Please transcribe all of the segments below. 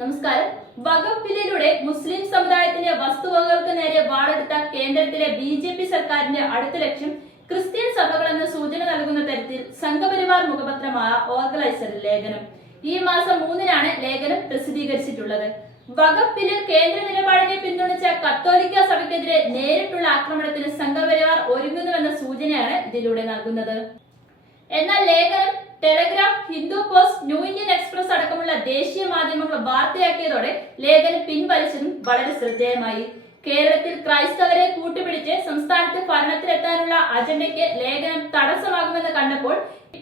നമസ്കാരം. വഖഫ് മുസ്ലിം സമുദായത്തിന്റെ വസ്തുവകകൾക്ക് നേരെ വാളെടുത്ത കേന്ദ്രത്തിലെ ബി ജെ പി സർക്കാരിന്റെ അടുത്ത ലക്ഷ്യം ക്രിസ്ത്യൻ സഭകളെന്ന സൂചന നൽകുന്ന തരത്തിൽ സംഘപരിവാർ മുഖപത്രമായ ഓർഗനൈസർ ലേഖനം. ഈ മാസം മൂന്നിനാണ് ലേഖനം പ്രസിദ്ധീകരിച്ചിട്ടുള്ളത്. വഖഫ് കേന്ദ്ര നിലപാടിനെ പിന്തുണച്ച കത്തോലിക്ക സഭയ്ക്കെതിരെ നേരിട്ടുള്ള ആക്രമണത്തിന് സംഘപരിവാർ ഒരുങ്ങുന്നുവെന്ന സൂചനയാണ് ഇതിലൂടെ നൽകുന്നത്. എന്നാൽ ലേഖനം Telegraph Hindu Post New Indian Express അടക്കമുള്ള ദേശീയ മാധ്യമങ്ങൾ വാർത്തയാക്കിയതോടെ ലേഖനം പിൻവലിച്ചതും വളരെ ശ്രദ്ധേയമായി. കേരളത്തിൽ ക്രൈസ്തവരെ കൂട്ടുപിടിച്ച് സംസ്ഥാനത്ത് ഭരണത്തിലെത്താനുള്ള അജണ്ടയ്ക്ക് ലേഖനം തടസ്സമാകുമെന്ന് കണ്ടപ്പോൾ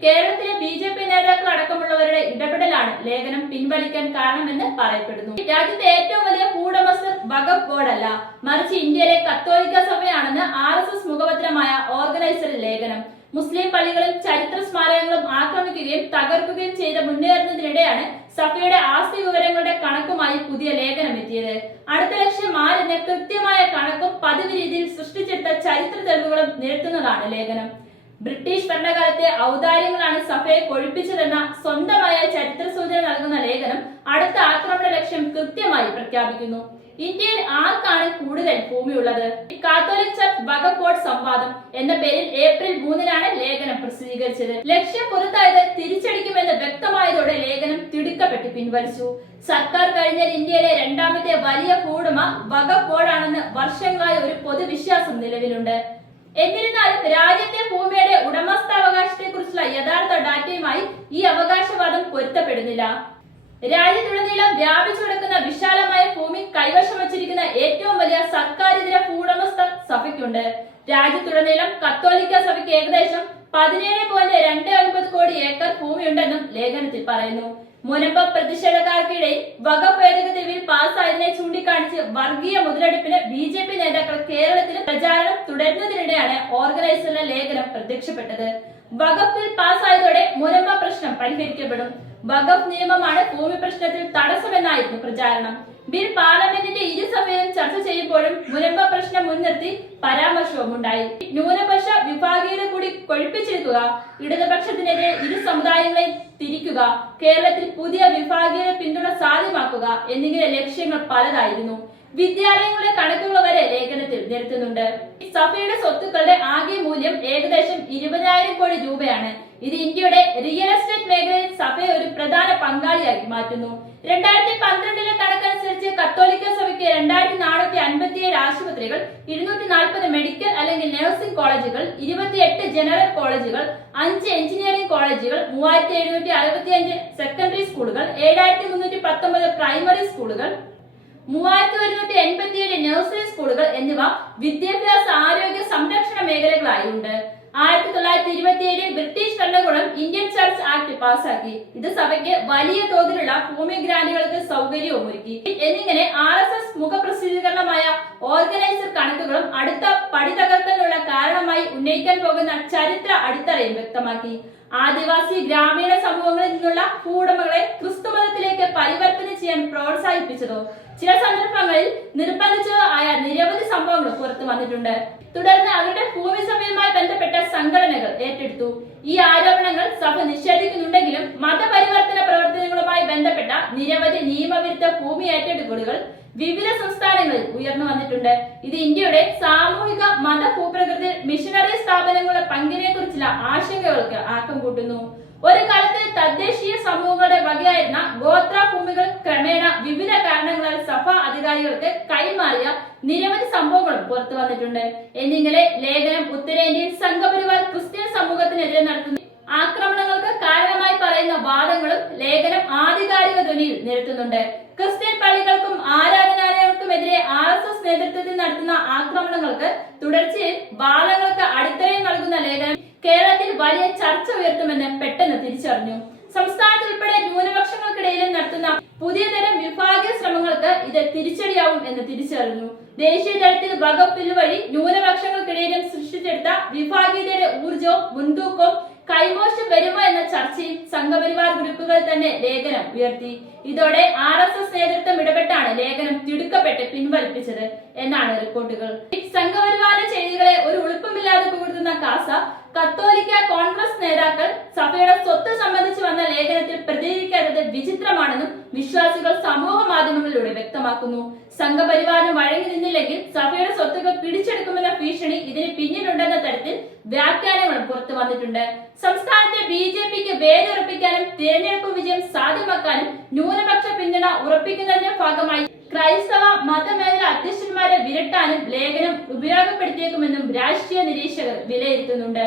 കേരളത്തിലെ ബി ജെ പി നേതാക്കൾ അടക്കമുള്ളവരുടെ ഇടപെടലാണ് ലേഖനം പിൻവലിക്കാൻ കാരണമെന്ന് പറയപ്പെടുന്നു. രാജ്യത്തെ ഏറ്റവും വലിയ ഭൂടമസ്ഥർ വഖഫ് ബോർഡല്ല. മറിച്ച് ഇന്ത്യയിലെ കത്തോലിക്ക സഭയാണെന്ന് ആർ എസ് എസ് മുഖപത്രമായ ഓർഗനൈസർ ലേഖനം. മുസ്ലിം പള്ളികളും ചരിത്ര സ്മാരകങ്ങളും ആക്രമിക്കുകയും തകർക്കുകയും ചെയ്ത് മുന്നേറുന്നതിനിടെയാണ് സഭയുടെ ആസ്തി വിവരങ്ങളുടെ കണക്കുമായി പുതിയ ലേഖനം എത്തിയത്. അടുത്ത ലക്ഷ്യം ആരെന്ന് കൃത്യമായ കണക്കും പതിവ് രീതിയിൽ സൃഷ്ടിച്ചെടുത്ത ചരിത്ര തെളിവുകളും നിരത്തുന്നതാണ് ലേഖനം. ബ്രിട്ടീഷ് ഭരണകാലത്തെ ഔദാര്യങ്ങളാണ് സഭയെ കൊഴിപ്പിച്ചതെന്ന സ്വന്തമായ ചരിത്ര സൂചന നൽകുന്ന ലേഖനം അടുത്ത ആക്രമണ ലക്ഷ്യം കൃത്യമായി പ്രഖ്യാപിക്കുന്നു. ഇന്ത്യയിൽ ആർക്കാണ് കൂടുതൽ ഭൂമിയുള്ളത്? കാത്തോലിക് ചർച്ച് വഖഫ് സംവാദം എന്ന പേരിൽ ഏപ്രിൽ മൂന്നിനാണ് ലേഖനം പ്രസിദ്ധീകരിച്ചത്. ലക്ഷ്യം പുറത്തായത് തിരിച്ചടിക്കുമെന്ന് വ്യക്തമായതോടെ ലേഖനം തിടുക്കപ്പെട്ട് പിൻവലിച്ചു. സർക്കാർ കഴിഞ്ഞ ഇന്ത്യയിലെ രണ്ടാമത്തെ വലിയ കൂടുമ വകക്കോടാണെന്ന് വർഷങ്ങളായി ഒരു പൊതുവിശ്വാസം നിലവിലുണ്ട്. എന്നിരുന്നാലും രാജ്യത്തെ ഭൂമിയുടെ ഉടമസ്ഥാവകാശത്തെ കുറിച്ചുള്ള യഥാർത്ഥ ഡാറ്റയുമായി ഈ അവകാശവാദം പൊരുത്തപ്പെടുന്നില്ല. രാജ്യത്തുടനീളം വ്യാപിച്ചു കിടക്കുന്ന വിശാലമായ ഭൂമി കൈവശം വച്ചിരിക്കുന്ന ഏറ്റവും വലിയ സർക്കാരിതര ഭൂടമസ്ഥ സഭയ്ക്കുണ്ട്. രാജ്യത്തുടനീളം കത്തോലിക്ക സഭയ്ക്ക് ഏകദേശം പതിനേഴ് പോയിന്റ് രണ്ട് ഒൻപത് കോടി ഏക്കർ ഭൂമിയുണ്ടെന്നും ലേഖനത്തിൽ പറയുന്നു. മുനമ്പ പ്രതിഷേധക്കാർക്കിടയിൽ വകഭേദഗതി ഭേദഗതി ബിൽ പാസ്സായതിനെ ചൂണ്ടിക്കാണിച്ച് വർഗീയ മുതലെടുപ്പിന് ബി ജെ പി നേതാക്കൾ കേരളത്തിൽ പ്രചാരണം തുടരുന്നതിനിടെയാണ് ഓർഗനൈസറിലെ ലേഖനം പ്രത്യക്ഷപ്പെട്ടത്. വകുപ്പിൽ പാസ്സായതോടെ മുനമ്പ പ്രശ്നം പരിഹരിക്കപ്പെടും. വഖഫ് നിയമമാണ് ഭൂമി പ്രശ്നത്തിൽ തടസ്സമെന്നായിരുന്നു പ്രചാരണം. ബിൽ പാർലമെന്റിന്റെ ഇരുസഭയിലും ചർച്ച ചെയ്യുമ്പോഴും മുരമ്പ പ്രശ്നം മുൻനിർത്തി പരാമർശവും ഉണ്ടായി ന്യൂനപക്ഷ വിഭാഗീയത കൂടി കൊഴിപ്പിച്ചിരിക്കുക ഇടതുപക്ഷത്തിനെതിരെ ഇരു സമുദായങ്ങളെ തിരിക്കുക കേരളത്തിൽ പുതിയ വിഭാഗീയ പിന്തുണ സാധ്യമാക്കുക എന്നിങ്ങനെ ലക്ഷ്യങ്ങൾ പലതായിരുന്നു. വിദ്യാലയങ്ങളുടെ കണക്കുകൾ വരെ ലേഖനത്തിൽ നിരത്തുന്നുണ്ട്. സഭയുടെ സ്വത്തുക്കളുടെ ആകെ മൂല്യം ഏകദേശം ഇരുപതിനായിരം കോടി രൂപയാണ്. ഇത് ഇന്ത്യയുടെ റിയൽ എസ്റ്റേറ്റ് മേഖലയിൽ സഭയെ ഒരു പ്രധാന പങ്കാളിയാക്കി മാറ്റുന്നു. രണ്ടായിരത്തി പന്ത്രണ്ടിലെ കണക്കനുസരിച്ച് കത്തോലിക്ക സഭയ്ക്ക് രണ്ടായിരത്തി നാനൂറ്റി അൻപത്തിയേഴ് ആശുപത്രികൾ ഇരുന്നൂറ്റി നാൽപ്പത് മെഡിക്കൽ അല്ലെങ്കിൽ നഴ്സിംഗ് കോളേജുകൾ ഇരുപത്തിയെട്ട് ജനറൽ കോളേജുകൾ അഞ്ച് എഞ്ചിനീയറിംഗ് കോളേജുകൾ മൂവായിരത്തി എഴുന്നൂറ്റി അറുപത്തി അഞ്ച് സെക്കൻഡറി സ്കൂളുകൾ ഏഴായിരത്തി മുന്നൂറ്റി പത്തൊമ്പത് പ്രൈമറി സ്കൂളുകൾ മൂവായിരത്തി ഒരുന്നൂറ്റി എൺപത്തിയേഴ് നഴ്സറി സ്കൂളുകൾ എന്നിവ വിദ്യാഭ്യാസ ആരോഗ്യ സംരക്ഷണ മേഖലകളായുണ്ട്. ആയിരത്തി തൊള്ളായിരത്തി ഇരുപത്തിയേഴിൽ ബ്രിട്ടീഷ് ഭരണകൂടം ഇന്ത്യൻ ചർച്ച് ആക്ട് പാസാക്കി ഇത് സഭയ്ക്ക് വലിയ തോതിലുള്ള ഭൂമി ഗ്രാന്റുകൾക്ക് സൗകര്യവും ഒരുക്കി. എന്നിങ്ങനെ ആർ എസ് എസ് മുഖപ്രസിദ്ധീകരണമായ ഓർഗനൈസർ കണക്കുകളും അടുത്ത പടിതകർക്കലിനുള്ള കാരണമായി ഉന്നയിക്കാൻ പോകുന്ന ചരിത്ര അടിത്തറയും വ്യക്തമാക്കി. ആദിവാസി ഗ്രാമീണ സമൂഹങ്ങളിൽ നിന്നുള്ള ഭൂവുടമകളെ ക്രിസ്തുമത പ്രോത്സാഹിപ്പിച്ചതോ ചില സന്ദർഭങ്ങളിൽ നിർബന്ധിച്ചതോ ആയ നിരവധി സംഭവങ്ങൾ പുറത്തു വന്നിട്ടുണ്ട്. തുടർന്ന് അവരുടെ ഭൂമി സഭയുമായി ബന്ധപ്പെട്ട സംഘടനകൾ ഏറ്റെടുത്തു. ഈ ആരോപണങ്ങൾ സഭ നിഷേധിക്കുന്നുണ്ടെങ്കിലും മതപരിവർത്തന പ്രവർത്തനങ്ങളുമായി ബന്ധപ്പെട്ട നിരവധി നിയമവിരുദ്ധ ഭൂമി ഏറ്റെടുക്കലുകൾ വിവിധ സംസ്ഥാനങ്ങളിൽ ഉയർന്നു വന്നിട്ടുണ്ട്. ഇത് ഇന്ത്യയുടെ സാമൂഹിക മത ഭൂപ്രകൃതി മിഷനറി സ്ഥാപനങ്ങളുടെ പങ്കിനെ കുറിച്ചുള്ള ആശങ്കകൾക്ക് ആക്കം കൂട്ടുന്നു. ഒരു കാലത്ത് തദ്ദേശീയ സമൂഹങ്ങളുടെ വകയായിരുന്ന ഗോത്ര ഭൂമികൾ ക്രമേണ വിവിധ സഭാ അധികാരികൾക്ക് കൈമാറിയ നിരവധി സംഭവങ്ങളും പുറത്തു വന്നിട്ടുണ്ട്. എന്നിങ്ങനെ ലേഖനം ഉത്തരേന്ത്യൻ സംഘപരിവാർ ക്രിസ്ത്യൻ സമൂഹത്തിനെതിരെ നടത്തുന്ന ആക്രമണങ്ങൾക്ക് കാരണമായി പറയുന്ന വാദങ്ങളും ലേഖനം ആധികാരിക ധ്വനിയിൽ നിരത്തുന്നുണ്ട്. ക്രിസ്ത്യൻ പള്ളികൾക്കും ആരാധനാലയങ്ങൾക്കുമെതിരെ ആർ എസ് എസ് നേതൃത്വത്തിൽ നടത്തുന്ന ആക്രമണങ്ങൾക്ക് തുടർച്ചയിൽ വാദങ്ങൾക്ക് അടിത്തറയും നൽകുന്ന ലേഖനം കേരളത്തിൽ വലിയ ചർച്ച ഉയർത്തുമെന്ന് പെട്ടെന്ന് തിരിച്ചറിഞ്ഞു സംസ്ഥാനത്ത് ഉൾപ്പെടെ ന്യൂനപക്ഷങ്ങൾക്കിടയിലും നടത്തുന്ന പുതിയ തരം വിഭാഗീയ ശ്രമങ്ങൾക്ക് തിരിച്ചടിയാവും എന്ന് തിരിച്ചറിഞ്ഞു. ദേശീയ തലത്തിൽ ബില്ല് വഴി ന്യൂനപക്ഷങ്ങൾക്കിടയിലും സൃഷ്ടിച്ചെടുത്ത വിഭാഗീയതയുടെ ഊർജവും മുൻതൂക്കവും കൈമോശം വരുമോ എന്ന ചർച്ചയിൽ സംഘപരിവാർ ഗ്രൂപ്പുകൾ തന്നെ ലേഖനം ഉയർത്തി. ഇതോടെ ആർ എസ് എസ് നേതൃത്വം ഇടപെട്ടാണ് ലേഖനം തിടുക്കപ്പെട്ട് പിൻവലിപ്പിച്ചത് എന്നാണ് റിപ്പോർട്ടുകൾ. സംഘപരിവാര ചെയ്തികളെ ഒരു ഉളുപ്പമില്ലാതെ പുകഴ്ത്തുന്ന റിപ്പോർട്ടിലൂടെ വ്യക്തമാക്കുന്നു. സംഘപരിവാരം വഴങ്ങി നിന്നില്ലെങ്കിൽ സഭയുടെ സ്വത്തുക്കൾ പിടിച്ചെടുക്കുമെന്ന ഭീഷണി ഇതിന് പിന്നിലുണ്ടെന്ന തരത്തിൽ വ്യാഖ്യാനങ്ങളും പുറത്തു വന്നിട്ടുണ്ട്. സംസ്ഥാനത്തെ ബി ജെ പിക്ക് വേരുറപ്പിക്കാനും തിരഞ്ഞെടുപ്പ് വിജയം സാധ്യമാക്കാനും ന്യൂനപക്ഷ പിന്തുണ ഉറപ്പിക്കുന്നതിന്റെ ഭാഗമായി ക്രൈസ്തവ മതമേഖല അധ്യക്ഷന്മാരെ വിരട്ടാനും ലേഖനം ഉപയോഗപ്പെടുത്തിയേക്കുമെന്നും രാഷ്ട്രീയ നിരീക്ഷകർ വിലയിരുത്തുന്നുണ്ട്.